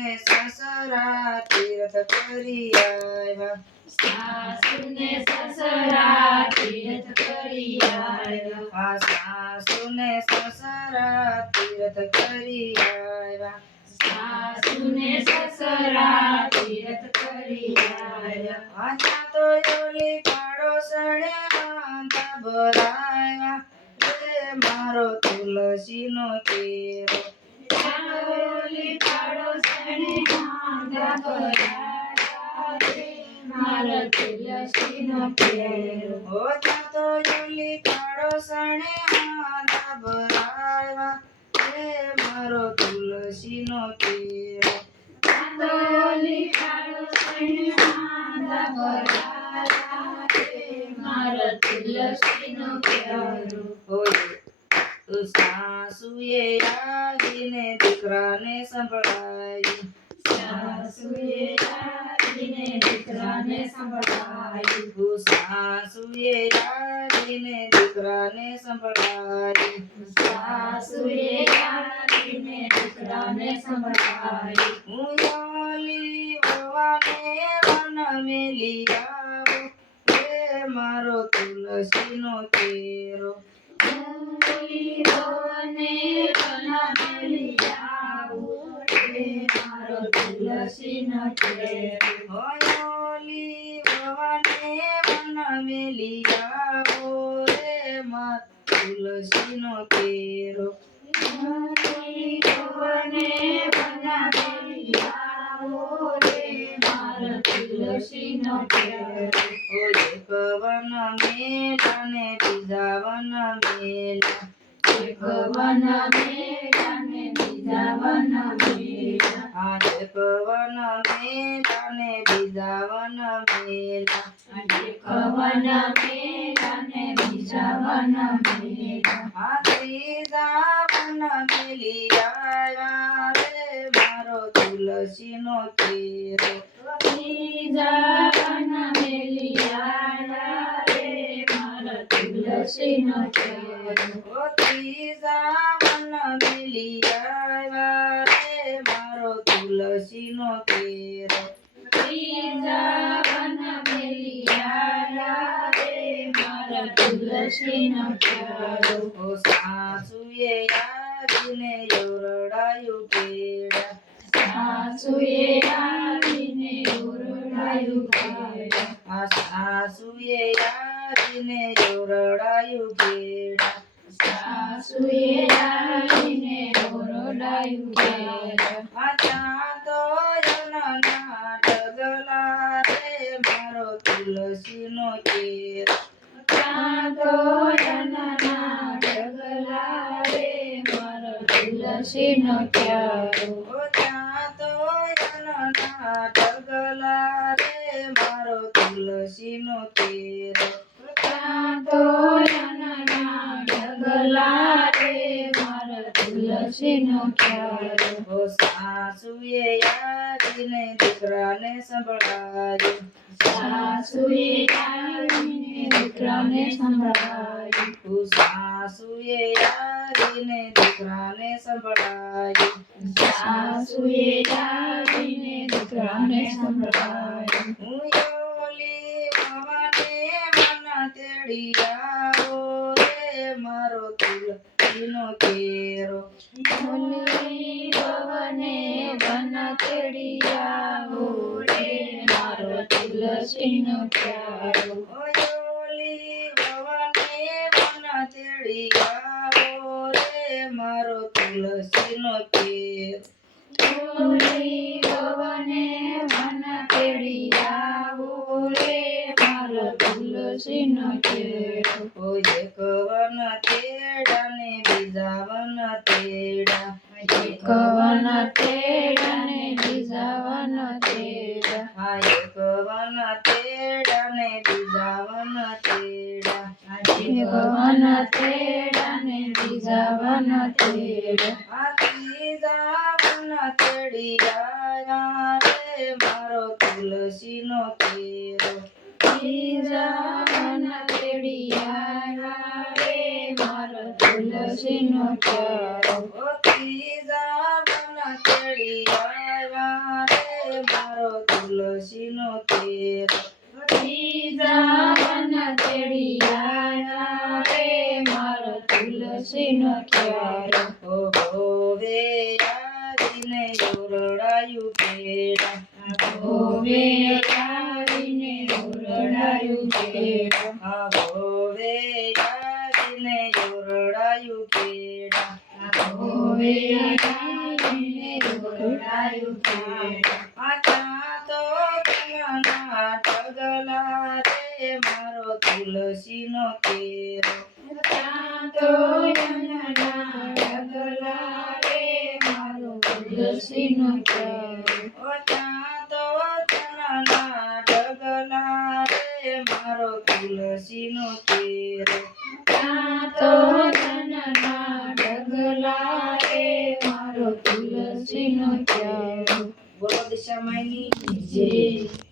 સાસુને સસરા તીર્થ કરી આવ્યા. સાસુને સસરા તીર્થ કરી આવ્યા. સાસુને સસરા તીર્થ કરી આવ્યા. સાસુને સસરા તીર્થ કરી આવ્યા. આજા તો ઓલી પાડોશણે વાંધા ભરાવ્યા રે મારો તુલસીનો કેરો. ઓલી પાડોશણે વાંધા ભરાવ્યા રે મારો તુલસીનો કેરો. આજા તો ઓલી પાડોશણે વાંધા ભરાવ્યા રે મારો તુલસીનો કેરો. ઓલી પાડોશણે વાંધા ભરાવ્યા રે મારો તુલસીનો કેરો. સાસુએ આવીને દીકરાને સંભળાયું. સાસુએ આવીને દીકરાને સંભળાયું. સાસુએ આવીને દીકરાને સંભળાયું. સાસુએ આવીને દીકરાને સંભળાયું. હું ઓલી વવાને વન મેલી આવું રે મારો તુલસીનો કેરો. ઓલી વહુને બનાવેલી આવું રે મારો તુલસીનો કેરો. ઓલી વવાને વન મેલી આવો રે મારો તુલસીનો કેરો. ઓલી વહુને બનાવેલી આવું રે મારો તુલસીનો કેરો. એક વન મેલા ને બીજા વન મેલા. એક વન મેલા ને બીજા વન મેલા. એક વન મેલા ને બીજા વન મેલા. એક વન મેલા ને બીજા વન મેલા. ત્રીજા વન મેલી આવ્યા રે મારો તુલસીનો કેરો. ત્રીજા વન મેલી આવ્યા રે મારો તુલસીનો કેરો. ત્રીજા વન મેલી આવ્યા રે મારો તુલસીનો કેરો. ત્રીજા વન મેલી આવ્યા રે મારો તુલસીનો કેરો. સાસુએ આવીને ઓરડાયું કેળા. સાસુએ આવીને ઓરડાયું કેળા. સાસુએ આવીને ઓરડાયું કેળા. સાસુએ આવીને ઓરડાયું કેળા. ત્યાં તો જનના ઢગલા રે મારો તુલસીનો કેરો. ત્યાં તો જનના ઢગલા રે મારો તુલસીનો કેરો. ત્યાં તો જનના ઢગલા રે મારો તુલસીનો કેરો. ત્યાં તો જનના ઢગલા રે મારો તુલસીનો કેરો. સાસુએ આવીને દીકરાને સંભળાયું. સાસુએ આવીને દીકરાને સંભળાયું. સાસુએ આવીને દીકરાને સંભળાયું. સાસુએ આવીને દીકરાને સંભળાયું. હું ઓલી વવાને વન તેડી આવો રે મારો તુલસીનો કેરો. ઓલી વહુને વન તેડી આવો રે મારો તુલસીનો કેરો. ઓલી વવાને વન તેડી આવો રે મારો તુલસીનો કેરો. ઓલી વહુને વન તેડી આવો રે મારો તુલસીનો કેરો. એક વન તેડા ને બીજા વન તેડા. એક વન તેડા ને બીજા વન તેડા. એક વન તેડા ને બીજા વન તેડા. એક વન તેડા ને બીજા વન તેડા. ત્રીજા વન તેડી આવ્યા રે મારો તુલસીનો કેરો. ત્રીજા વન તેડી આવ્યા રે મારો તુલસીનો કેરો. ત્રીજા વન તેડી આવ્યા તુલસીનો ક્યારો ભોવે આવીને ઓરડાયું કેળા ભોવે આવીને ઓરડાયું કેળા આ ભોવે આવીને ઓરડાયું કેળા ભોવે આવીને ઓરડાયું કેળા આતા તો તમના ઢગલા રે મારો તુલસીનો કેરો ત્યાં તો યમના ઢગલા રે મારો તુલસીનો ક્યારો ત્યાં તો તમના ઢગલા રે મારો તુલસીનો કેરો ત્યાં તો તનના ઢગલા રે મારો તુલસીનો ક્યારો બોલો દિશામાની જય